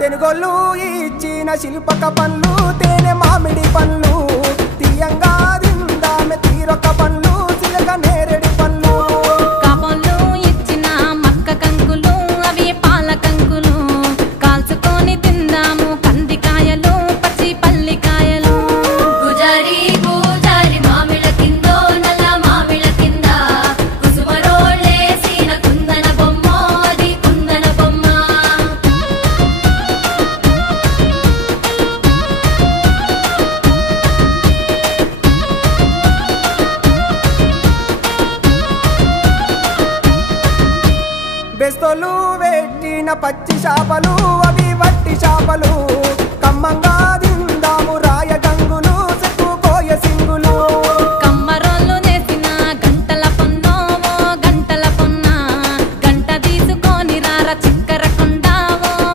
తెనుగోళ్ళు ఇచ్చిన శిల్పక పండ్లు తేనె మామిడి పండ్లు తీయంగా దిందామె తీరొక్క పండ్లు చిలక నేరేడు పండ్లు కాపోళ్ళు ఇచ్చిన మక్క కంకులు అవి పాల కంకులు కాల్చుకొని తిందాము కందికాయలు పచ్చి పల్లికాయలు గుజారి గుజారి మామిళ్ళ కిందో నల్ల మామిళ్ళ కింద కుసుమరోళ్ళేసిన కుందన బొమ్మ అది కుందన బొమ్మ బెస్తోలు పెట్టిన పచ్చి చేపలు అవి వట్టి చేపలు కమ్మంగా